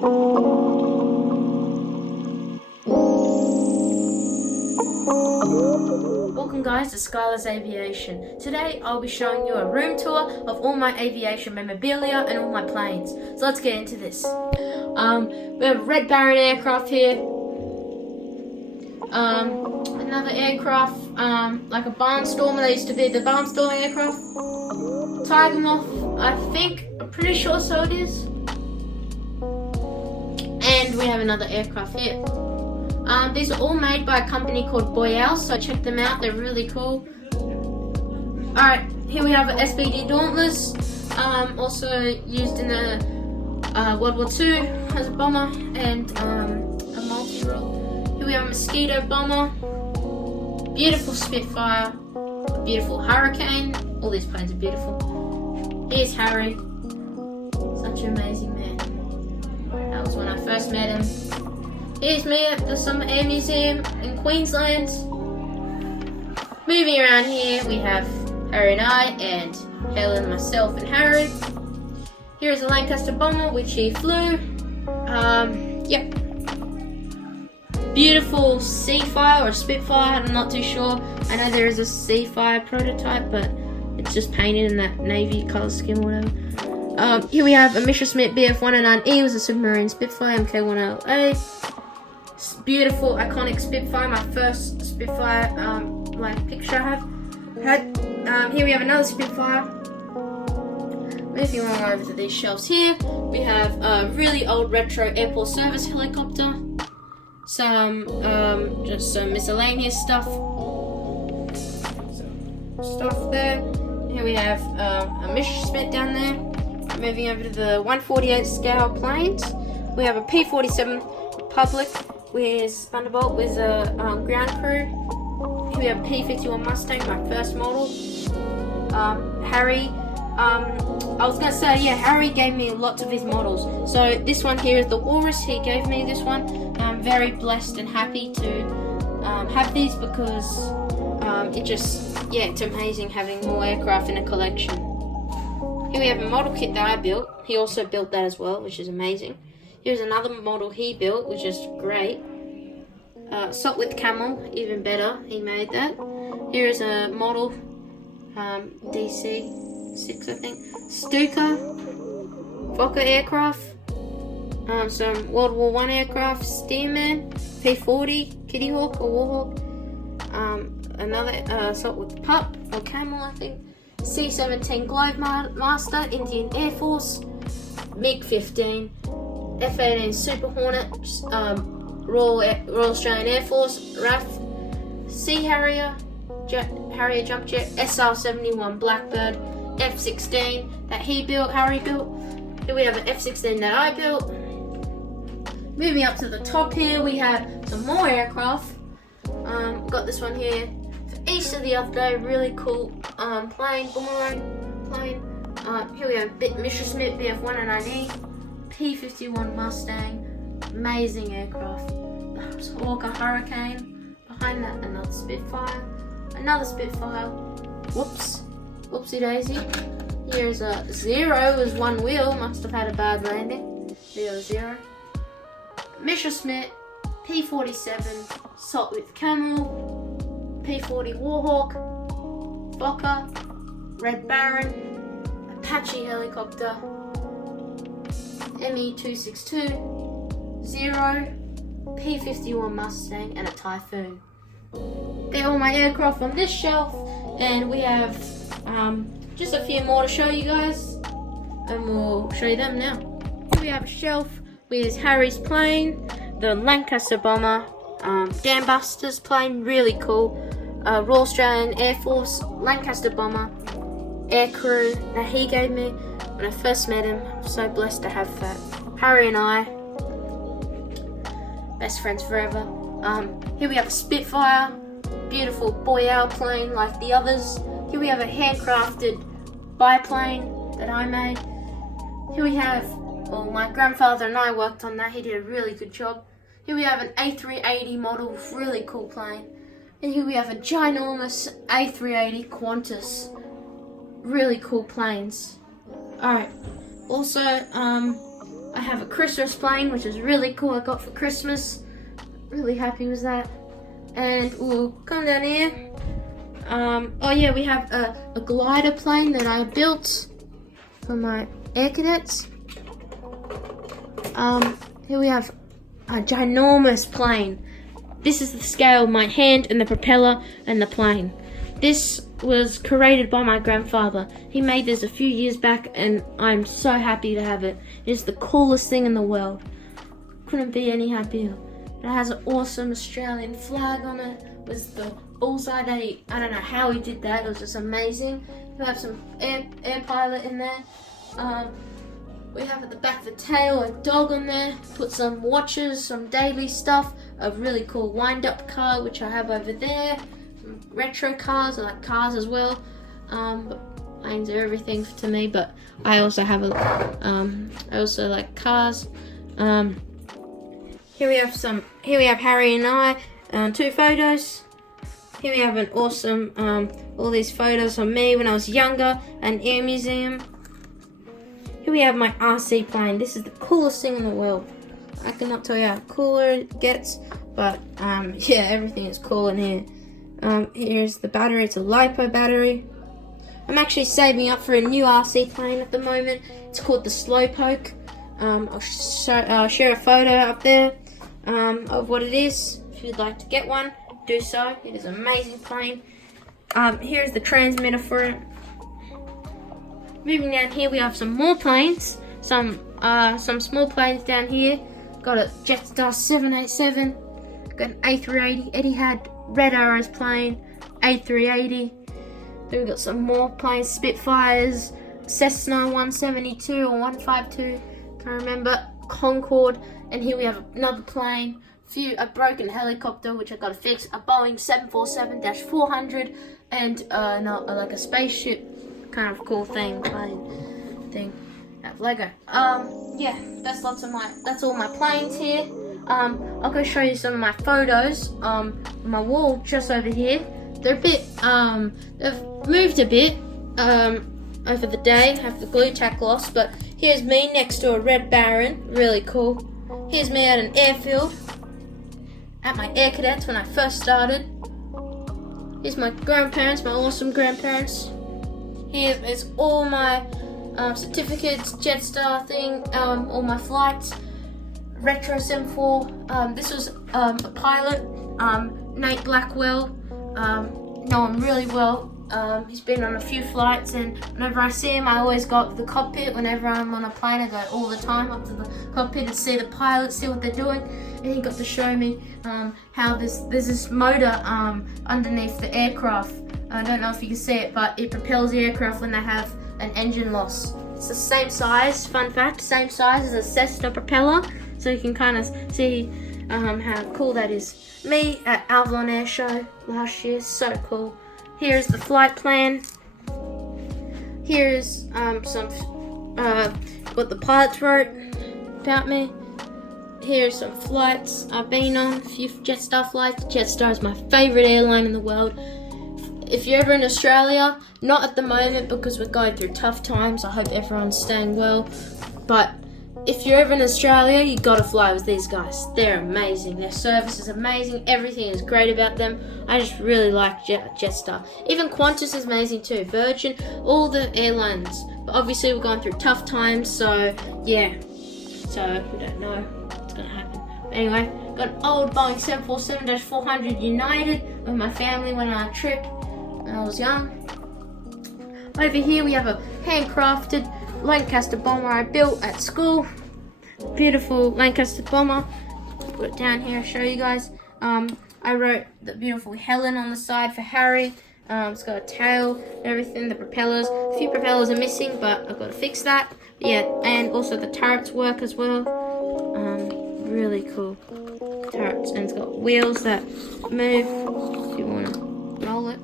Welcome guys to Skylar's Aviation. Today I'll be showing you a room tour of all my aviation memorabilia and all my planes. So let's get into this. We have a Red Baron aircraft here. Another aircraft, like a Barnstormer. That used to be the Barnstormer aircraft. Tiger Moth, I'm pretty sure so it is. And we have another aircraft here. These are all made by a company called Boyal, so check them out, they're really cool. Alright, here we have an SBD Dauntless, also used in the World War II as a bomber and a multi-role. Here we have a Mosquito bomber, beautiful Spitfire, a beautiful Hurricane, all these planes are beautiful. Here's Harry, such an amazing man. That was when I first met him. Here's me at the Summer Air Museum in Queensland. Moving around here, we have Harry and I, and Helen, myself, and Harry. Here's a Lancaster bomber, which he flew. Yep. Beautiful Seafire or Spitfire, I'm not too sure. I know there is a Seafire prototype, but it's just painted in that navy colour scheme or whatever. Here we have a Messerschmitt Bf-109E, was a submarine Spitfire MK1LA. Beautiful, iconic Spitfire, my first Spitfire like picture I have had. Here we have another Spitfire. Moving along over to these shelves here, we have a really old retro airport service helicopter. Some just some miscellaneous stuff. There. Here we have a Messerschmitt down there. Moving over to the 148 scale planes, we have a P-47 Republic with Thunderbolt with a ground crew. Here we have a P-51 Mustang, my first model. Harry, I was gonna say, yeah, Harry gave me lots of his models. So this one here is the Walrus, he gave me this one. I'm very blessed and happy to have these because it's amazing having more aircraft in a collection. Here we have a model kit that I built. He also built that as well, which is amazing. Here's another model he built, which is great. Salt with Camel, even better, he made that. Here is a model, DC-6 I think. Stuka, Fokker aircraft. Some World War I aircraft, Stearman, P-40, Kitty Hawk or Warhawk. Another Salt with Pup, or Camel I think. C-17 Globemaster, Indian Air Force. MiG-15. F-18 Super Hornet, Royal Australian Air Force, RAF, Sea Harrier, Harrier Jump Jet, SR-71 Blackbird, F-16 that Harry built. Here we have an F-16 that I built. Moving up to the top here, we have some more aircraft. Got this one here for Easter the other day, really cool plane, boomerang plane. Here we have Messerschmitt Bf-109E. P-51 Mustang, amazing aircraft. The Hawker Hurricane, behind that another Spitfire, whoopsie daisy. Here's a Zero with one wheel, must have had a bad landing. Zero. Messerschmitt, P-47, Salt with Camel, P-40 Warhawk, Fokker, Red Baron, Apache helicopter, ME-262, Zero, P-51 Mustang, and a Typhoon. They're all my aircraft on this shelf, and we have just a few more to show you guys, and we'll show you them now. Here we have a shelf with Harry's plane, the Lancaster bomber, Dan Buster's plane, really cool, Royal Australian Air Force, Lancaster bomber, air crew that he gave me when I first met him. I'm so blessed to have that. Harry and I, best friends forever. Here we have a Spitfire, beautiful Boyal plane like the others. Here we have a handcrafted biplane that I made. Here we have, well, my grandfather and I worked on that. He did a really good job. Here we have an A380 model, really cool plane. And here we have a ginormous A380 Qantas. Really cool planes. Alright, also, I have a Christmas plane, which is really cool. I got for Christmas. Really happy with that. And we'll come down here. Oh yeah, we have a glider plane that I built for my air cadets. Here we have a ginormous plane. This is the scale of my hand and the propeller and the plane. This was created by my grandfather. He made this a few years back and I'm so happy to have it. It's the coolest thing in the world. Couldn't be any happier. It has an awesome Australian flag on it with the bullseye that I don't know how he did that. It was just amazing. We have some air pilot in there. We have at the back of the tail a dog on there. Put some watches, some daily stuff. A really cool wind-up car which I have over there. Some retro cars. I like cars as well. But planes are everything to me. But I also have I also like cars. Here we have Harry and I. 2 photos. Here we have an awesome all these photos of me when I was younger. An air museum. Here we have my RC plane. This is the coolest thing in the world. I cannot tell you how cool it gets, but yeah, everything is cool in here. Here's the battery. It's a LiPo battery. I'm actually saving up for a new RC plane at the moment. It's called the Slowpoke. I'll share a photo up there of what it is. If you'd like to get one, do so. It is an amazing plane. Here's the transmitter for it. Moving down here, we have some more planes. Some small planes down here. Got a Jetstar 787. Got an A380 Etihad Red Arrows plane. A380. Then we got some more planes. Spitfires. Cessna 172 or 152. Can't remember. Concorde. And here we have another plane. A broken helicopter which I got to fix. A Boeing 747-400 and like a spaceship. Kind of cool thing, plane thing. Have Lego. Yeah, that's all my planes here. I'll go show you some of my photos. My wall just over here. They're a bit they've moved a bit over the day. Have the glue tack lost, but here's me next to a Red Baron. Really cool. Here's me at an airfield. At my air cadets when I first started. Here's my grandparents, my awesome grandparents. Here is all my certificates, Jetstar thing, all my flights, Retro 74. This was a pilot, Nate Blackwell. Know him really well. He's been on a few flights, and whenever I see him, I always go up to the cockpit. Whenever I'm on a plane, I go all the time up to the cockpit to see the pilots, see what they're doing. And he got to show me how there's this motor underneath the aircraft. I don't know if you can see it, but it propels the aircraft when they have an engine loss. It's the same size, fun fact, same size as a Cessna propeller, so you can kind of see how cool that is. Me at Aviation Air Show last year, so cool. Here's the flight plan. Here's what the pilots wrote about me. Here's some flights I've been on, a few Jetstar flights. Jetstar is my favourite airline in the world. If you're ever in Australia, not at the moment because we're going through tough times, I hope everyone's staying well, but if you're ever in Australia, you gotta fly with these guys. They're amazing. Their service is amazing. Everything is great about them. I just really like Jetstar. Even Qantas is amazing too. Virgin, all the airlines. But obviously we're going through tough times, so yeah. So we don't know what's gonna happen. But anyway, got an old Boeing 747-400 United with my family went on a trip when I was young. Over here we have a handcrafted Lancaster bomber I built at school. Beautiful Lancaster bomber. Put it down here, show you guys. I wrote the beautiful Helen on the side for Harry. It's got a tail, everything, the propellers. A few propellers are missing, but I've got to fix that. But yeah, and also the turrets work as well. Really cool turrets, and it's got wheels that move if you want to roll it.